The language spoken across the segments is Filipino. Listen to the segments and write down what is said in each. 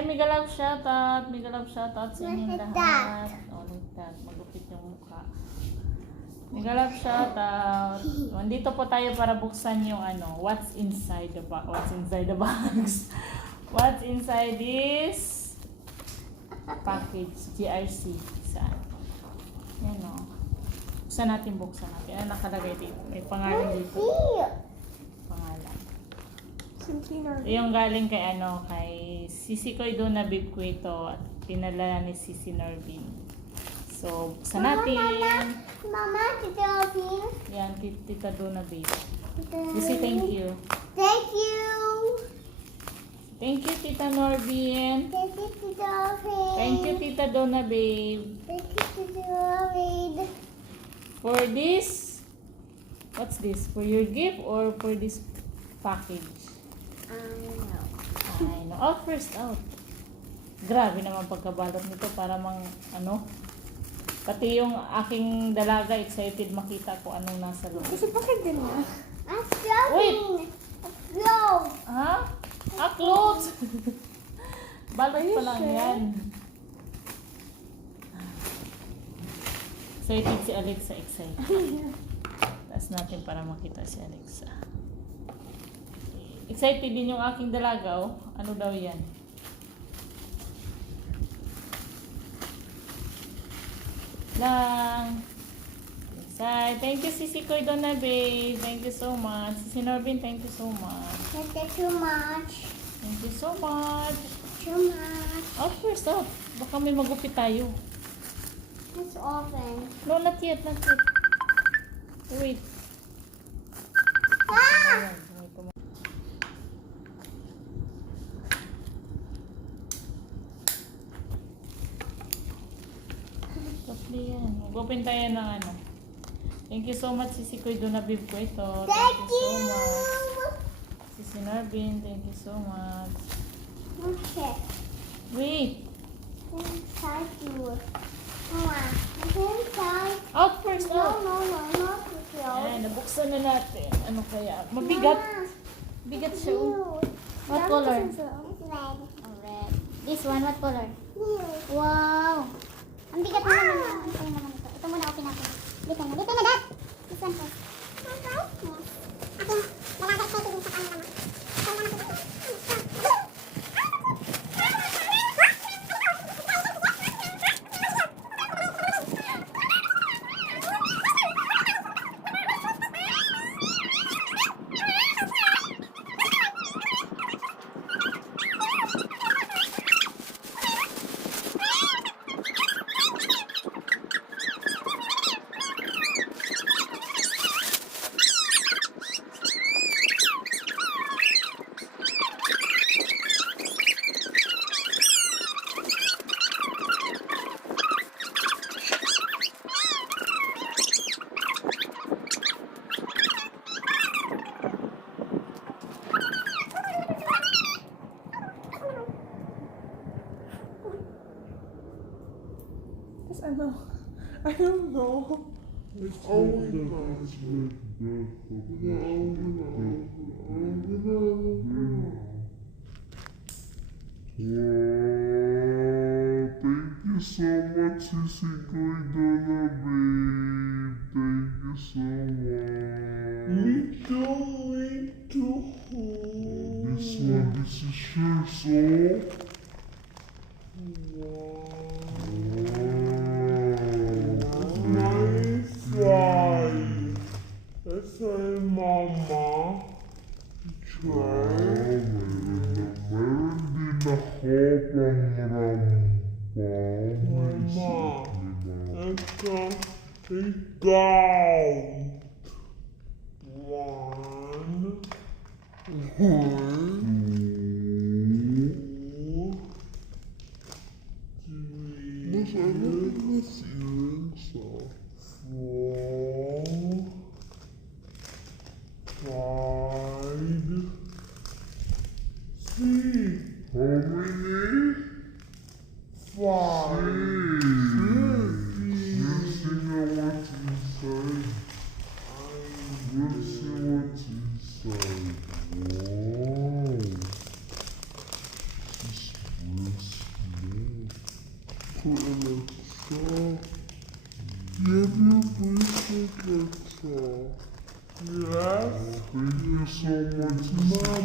Hi, Migalab shoutout. Migalab shoutout sa inyong Look at lahat. Oh, look at that. Magupit yung mukha. Migalab shoutout. Nandito po tayo para buksan yung what's inside the box. What's inside the box? What's inside this package? GRC. Saan? Yan o. Buksan natin. Ano nakalagay dito? May pangalan dito. Pangalan. Yung galing kay kay Sisi Koy Dona Bib ko ito at pinala ni Sisi Norvin. So, buksan natin. Mama, Tita Norvin. Yan, Tita Dona Bib. Sisi, thank you. Thank you. Thank you, Tita Norvin. Thank you, Tita Norvin. Thank you, Tita Dona Babe. Thank you, Tita Norvin. For this, what's this? For your gift or for this package? No. Ay, no. Oh, first out. Grabe naman pagkabalot nito para pati yung aking dalaga excited makita ko anong nasa loob. Kasi bakit din na? I'm Wait! struggling. No. Ha? Ah, clothes! Balot pa lang sure? yan. Excited si Alexa, excited. Taas natin para makita si Alexa. Excited din yung aking dalaga, oh. Ano daw yan? Lang. Excited. Thank you, Sisi Koy Dona Babe. Thank you so much. Sisi Norvin, thank you so much. Thank you too much. Thank you so much. Too much. Oh, first up. Baka may magupit tayo. Let's open. No, not yet, not yet. Wait. Ah! Softly yan. Mag-open tayo ng Thank you so much, Sisi Koy Dona Bib ko ito. Thank you so you. much. Sisi Norvin, thank you so much. Okay. Wait. Inside you. Mama, inside. Out first, No, out. no, no, not with you. Ayan, nabuksan na natin. Ano kaya? Mabigat. Bigat siya. Oh. What color? It's red. Oh, red. This one, what color? Here. Wow! Ang bigat naman naman. Ang bigat naman ito. Ito muna, open natin. Dito na, Dad! This one first. Ako, wala ka excited din sa camera mo. Ito muna kita. I don't know. It's always nice. Thank you so much, Sisi Koy Dona Babe. Thank you so much. Me too. This one, this is yours, Nice size. That's why Mama. Try. Meron din ako pang Mama. Count. One. Mas ano kasi yun sa 4, 5, 6. how many? 5. Let's see what's inside. Let's see what's inside. Wow. This is for Alexa. Give you please, Alexa. Yes. Thank you so much. Mama,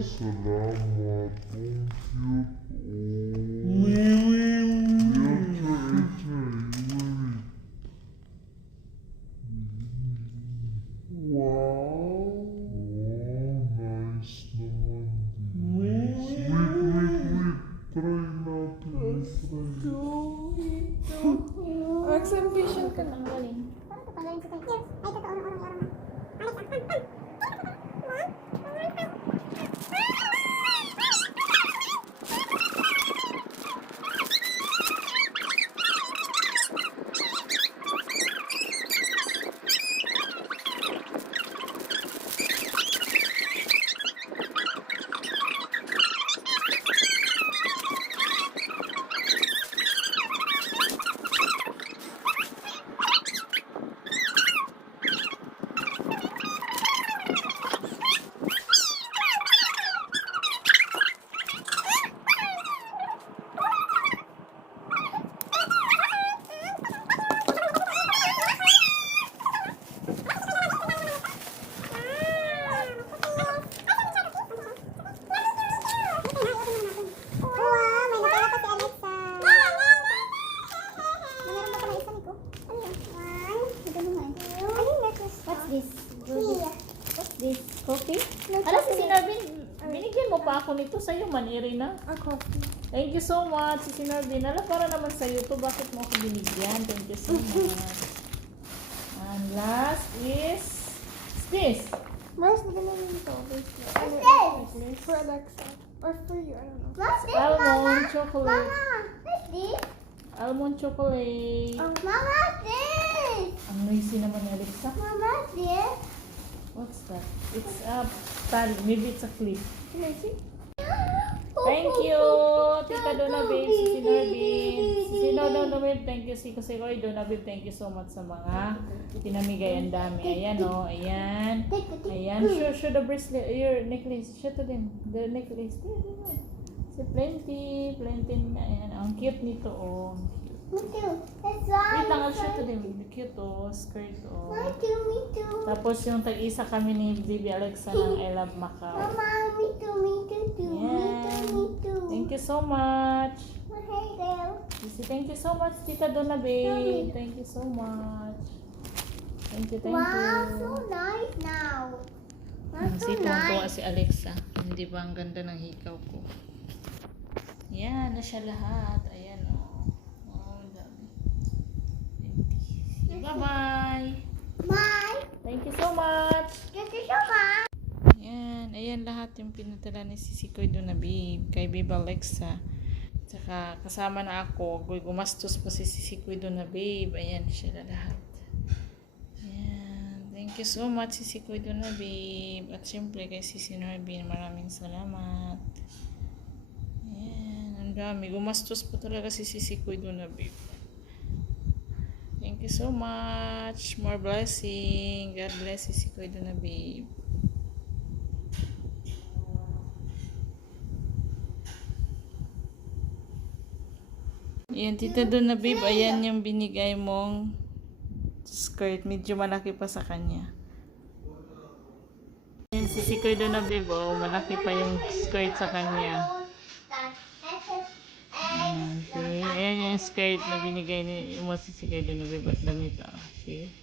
Salamat. Thank you. Wow. Wow, nice naman din. Mimi. Wait. Try natin. Exhibition ka na. Ang galing. Parang tatanggalin sa tayo. Ay, totoo na orang-orang na. What's this? What's this? Coffee? Ano si Sinarbin? Binigyan mo pa ako nito sa'yo man, Irina. A coffee. Thank you so much, si Sinarbin. Alam, para naman sa'yo to. Bakit mo ako binigyan? Thank you so much. And last is this. Where's the name to? What's this? For Alexa. Or for you, I don't know. What's this, Almond Mama? chocolate. Mama, what's this? Almond chocolate. Mama, what's this? Ang noisy naman ni Alexa. Mama, what's this? What's that? It's a tali. Maybe it's a clip. Can I see? Thank you, Tita Donna Babe, si Sinarbin. Si Donna Babe, thank you. Si Koy Donna Babe, thank you so much sa mga pinamigay. Ang dami. Ayan o, ayan. Ayan, show the bracelet, your necklace. Show to them, the necklace. Si Plenty, ayan. Ang cute nito o. Me too. That's Wait lang, why. I'll show to them. Cute o, skirt o. Me too, me too. Tapos yung tag-isa kami ni Baby Alexa ng I Love Macau. Mama, me too, me too, too. Yan. Me too. Thank you so much. Hey, there. Thank you so much, Tita Donna Babe. Thank you so much. Thank you. Wow, so nice now. That's so Si tuwang-tuwa nice. si Alexa. Hindi ba ang ganda ng hikaw ko? Yan, na siya lahat. Ayan o. Oh, dami. Bye-bye. Bye. Thank you so much. Thank you so much. Yan, ayan lahat yung pinatala ni Sisikoy Donna Babe kay Babe Alexa. Tsaka kasama na ako, gumastos pa si Sisikoy Donna Babe. Ayan sila lahat. Ayan, thank you so much Sisikoy Donna Babe. At syempre kay Sisi Norbin, maraming salamat. Ayan, ang dami. Gumastos pa talaga si Sisikoy Donna Babe. Thank you so much. More blessing. God bless Sisikoy Donna Babe. Ayan, Tita Donna Babe, ayan yung binigay mong skirt. Medyo malaki pa sa kanya. Ayan, si Sikoy Donna Babe, oh, malaki pa yung skirt sa kanya. Ayan, see? Ayan yung skirt na binigay ni mo si Sikoy Donna Babe at ganito. See?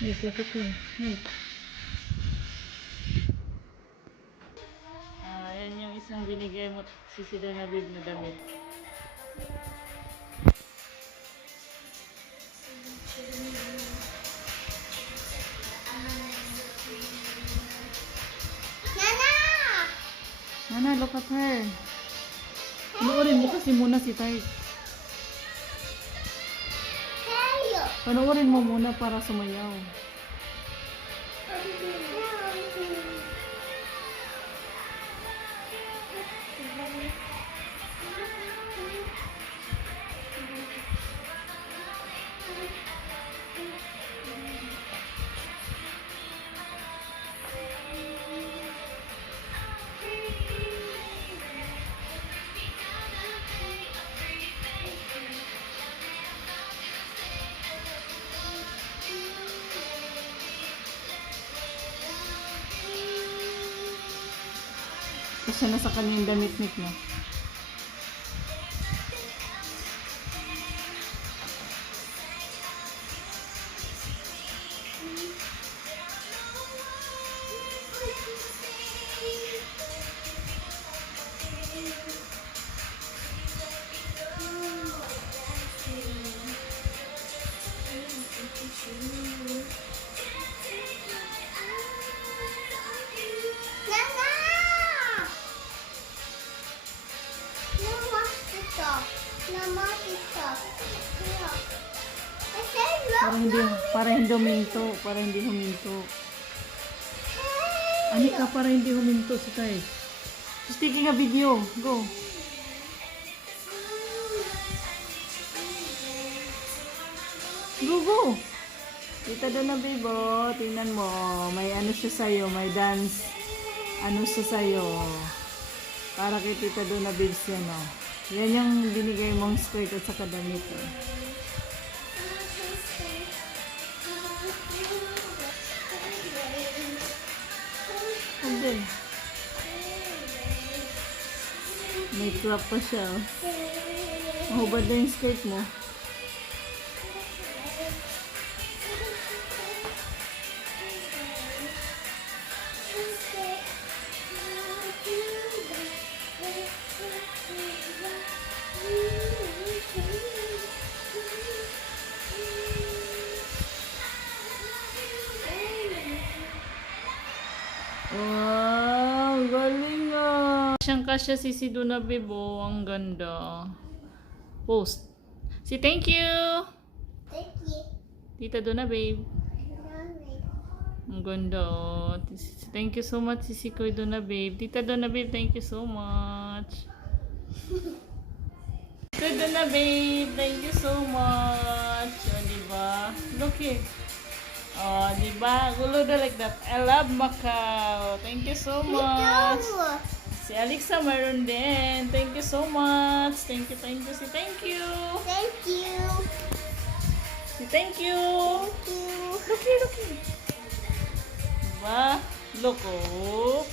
Wait, look at me. Wait. Ayan yung isang binigay mo si Donna Babe na damit. look at her. Panoorin mo kasi muna si Tart. Hey! Panoorin mo muna para sumayaw. Kasi nasa kanya yung damit-mit mo. Nana! Mama, stop. Look. I said look. Para hindi huminto. Para hindi huminto. Ani ka para hindi huminto si Tart. She's taking a video. Go. Go, go. Tita Donna Bebo, tingnan mo. May ano siya sa'yo. May dance. Ano siya sa'yo. Para kay Tita Donna Babes yan, oh. Yan yung binigay mong skirt at saka damit, oh. Hindi. May crop pa siya, oh. Mahubad na yung skirt mo. Wow, galing ah. Siyang kasya si Donna Bebo. Ang ganda. Post. Si thank you. Thank you. Tita Donna Babe. Ang ganda oh. Thank you so much si Koy Donna Babe. Tita Donna Babe, thank you so much. Tita Donna Babe, thank you so much. O, diba? Look here. Oh, diba? Gulo na like that. I love Macau. Thank you so much. Si Alexa meron din. Thank you so much. Thank you. Si thank you. Thank you. Si thank you. Thank you. Look here. Diba? Look, oh.